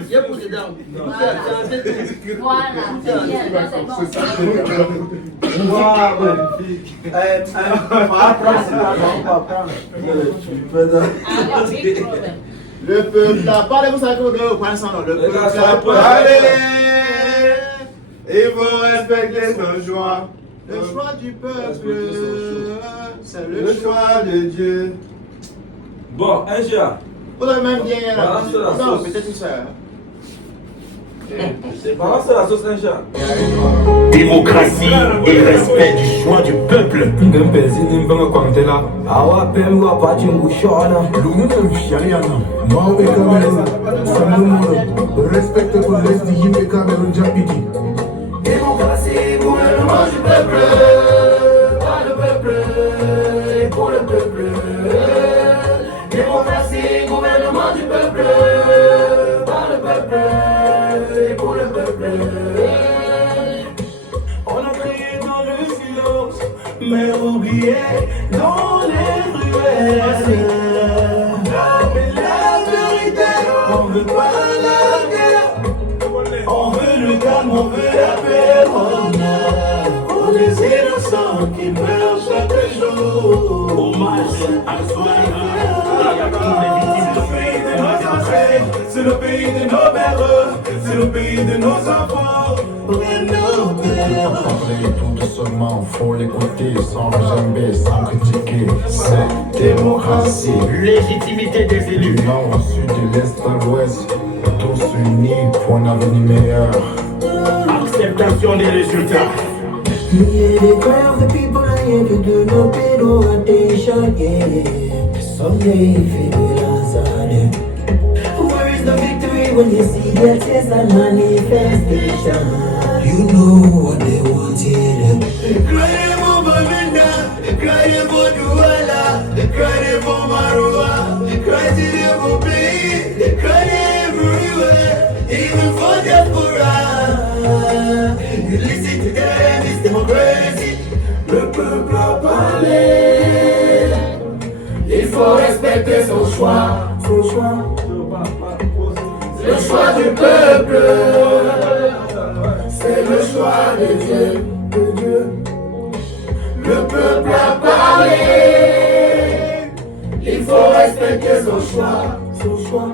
Il y a pour dedans. Voilà, c'est bien, c'est bon. Waouh, magnifique. Le peuple là, parlez-vous ça que vous prenez son nom. Le peuple là, Allez, il faut respecter son choix. le choix du peuple, c'est Le choix de Dieu. Bon, un chat. Vous avez même bien là. Balance la Non, sauce. peut-être une soeur. Balance la sauce, un chat. Démocratie et respect du choix du peuple. Ngempezi nimbanga kwangtela awapemi wapatingushona lungunelushaliana mawe Cameroun samumuno respecte pour l'Est yipe Cameroun japiti. Démocratie, gouvernement du peuple, par le peuple et pour le peuple. Démocratie, gouvernement du peuple, par le peuple et pour le peuple. On a crié dans le silence, mais oublié dans les ruelles. Mais la vérité, on veut pas la guerre, on veut le calme, on veut la paix. Pour les innocents qui meurent chaque jour. Hommage à Soaïra et à toutes les victimes de pays de nos ancêtres. C'est le pays de nos pères, c'est le pays de nos enfants. Parler tout doucement, faut l'écouter sans jamais, sans critiquer. C'est démocratie. Légitimité des Du élus. nord au sud, de l'est à l'ouest, tous unis pour un avenir meilleur. Acceptation des résultats. Yeah, the cry of the people are here to do no pay no attention, yeah. Someday if it will answer them. Where is the victory when you see their tears and manifestation? You know what they wanted. Crying for Bavinda, crying for Douala, crying for Marua, crying for play, crying everywhere, even for diaspora. You listen to them, it's democracy. Le peuple a parlé. Il faut respecter son choix, son choix. Le choix du peuple. C'est le choix de Dieu, de Dieu. Le peuple a parlé. Il faut respecter son choix, son choix.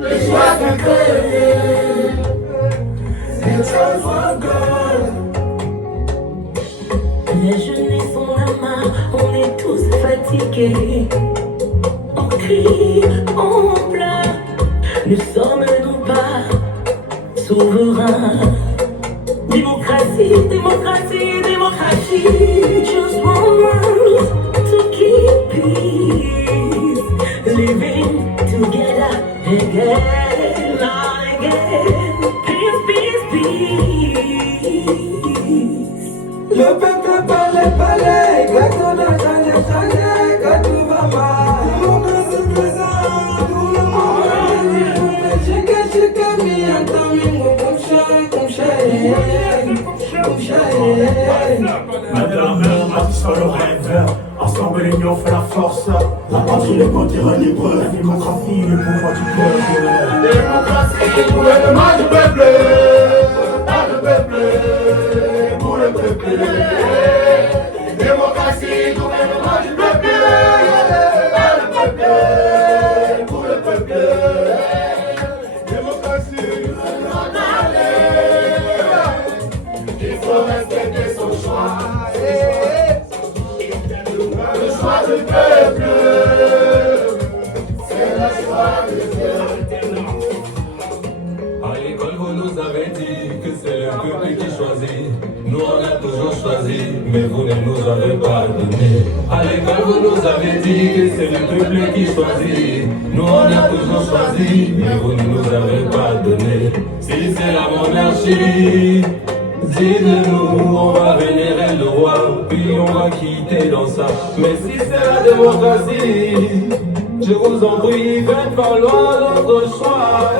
Le choix du peuple. C'est le choix de God. Les jeunes sont la main, on est tous fatigués. On crie, on pleure, nous sommes nous pas souverains. Démocratie, démocratie, démocratie. Just one word to keep peace. Living together again, again. Peace, peace, peace. Le peuple parlait, quand on a changé, quand tout va mal. Tout le monde se présente, tout le monde chika, mi antamingo, comme Madame, bâtissons le rêve. Ensemble, l'union fait la force. La patrie, les côtés libres. La démocratie, le pouvoir du peuple. Démocratie, gouvernement du peuple. Par le peuple, pour le peuple. Démocratie, gouvernement du peuple. Par le peuple, pour le peuple. Démocratie, il faut respecter son choix. Le choix du peuple, c'est le choix de Dieu. À l'école, vous nous avez dit que c'est le peuple qui choisit. Nous, on a toujours choisi, mais vous ne nous avez pas donné. À l'école, vous nous avez dit que c'est le peuple qui choisit. Nous, on a toujours choisi, mais vous ne nous avez pas donné. Si c'est la monarchie, dites-nous, on va vénérer le roi, puis on va quitter dans ça. Mais si c'est la démocratie, je vous en prie, faites valoir notre choix.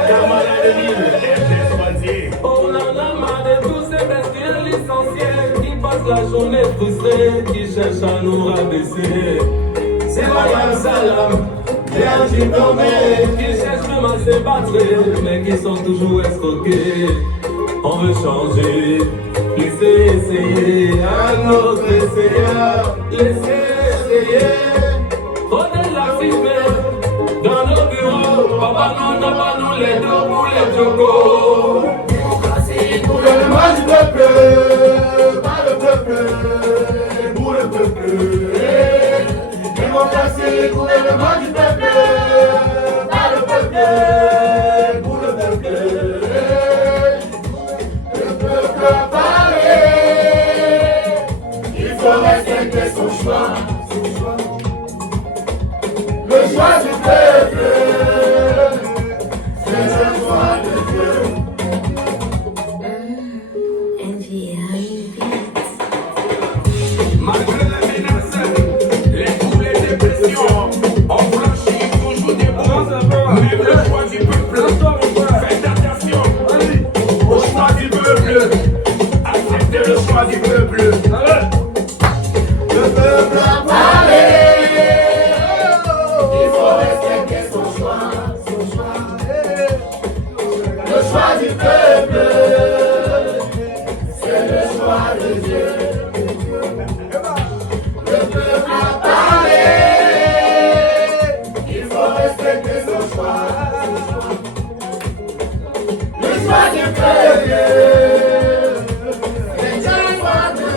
On en a marre de tous ces bestioles licenciés qui passent la journée frustrés, qui cherchent à nous rabaisser. C'est Mariam Salam, bien diplômé, qui cherche le s'est battre, mais qui sont toujours escroqués. On veut changer, laissez essayer un autre essayeur, laissez essayer. On est la fumée dans nos bureaux, papa nous les deux pour les jogos. Démocratie, Gouvernement du peuple, par le peuple, pour le peuple. Démocratie, gouvernement du peuple, par le peuple, pour le peuple. Le peuple a parlé, il faut respecter son choix. Le choix du peuple, c'est le choix de Dieu. Malgré les menaces, les coups, les dépressions, on franchit toujours des bons. Même le choix du peuple, faites attention au choix du peuple. Acceptez le choix du peuple. Le peuple a parlé, il faut respecter son choix. Le choix du peuple, c'est le choix de Dieu. Le peuple a parlé, il faut respecter son choix. Le choix du peuple, c'est le choix de Dieu.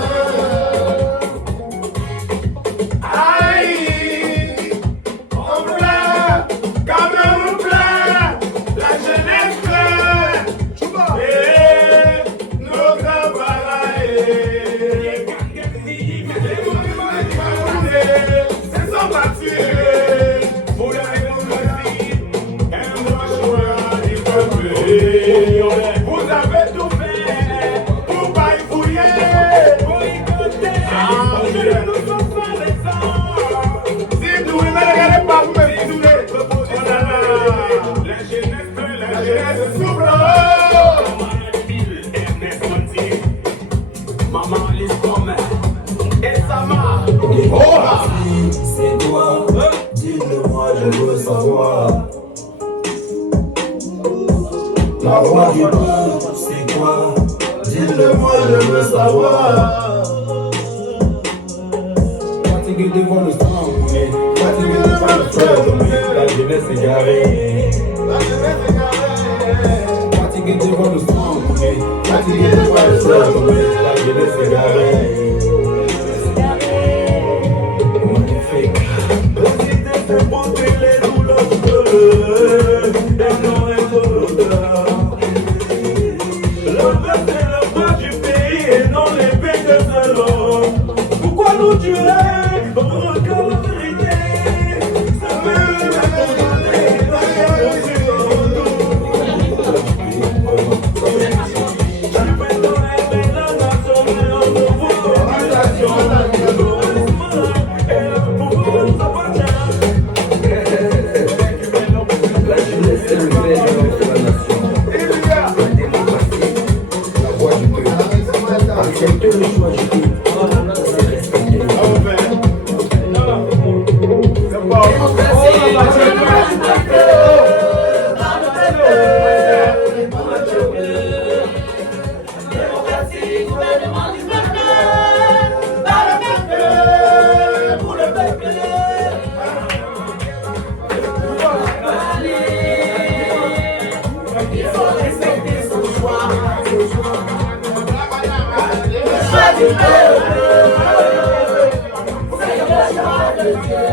Aïe, on pleure, Cameroun pleure, la jeunesse pleure, et nos grands-parents et les Camerounais se sont battus pour la démocratie, un droit choix du peuple. Vous avez tout fait pour bafouiller, boycotter, nous sommes pas les hommes. Si nous ne regardez pas, vous me dites, oh là là, la jeunesse souffre. Ernest Montier, maman Lise Commet, et Sama. C'est quoi? Dis-le-moi, je veux savoir. La voix du peuple, c'est quoi? Dis-le-moi, je veux savoir. Fatigué devant le sang, mais fatigué devant le peuple, mais la jeunesse est garée. Fatigué devant le sang, mais fatigué devant le peuple, mais la jeunesse est garée. Magnifique. Résister, c'est porter les douleurs et non être l'auteur. Le peuple est le droit du pays et non les pays de seul homme. Pourquoi nous tuer? On regarde la vérité. Ça me fait condamner dans les je peux donner la nation, mais on ne voit pas la nation. Et le pouvoir nous appartient. La jeunesse est le verre de la nation. La démocratie, la voix du peuple. Accepter le choix du peuple, c'est respecter le peuple. Démocratie, gouvernement du peuple, par le peuple, pour le peuple. Il faut respecter son choix. Le choix du peuple, c'est le choix de Dieu.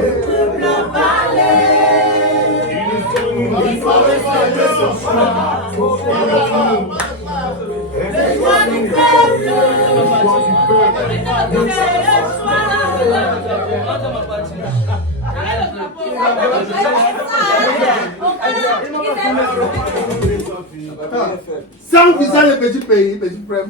Le peuple a parlé. Il faut respecter son choix. Le choix du peuple, c'est le choix. Sans visa, les petits pays, petits frères,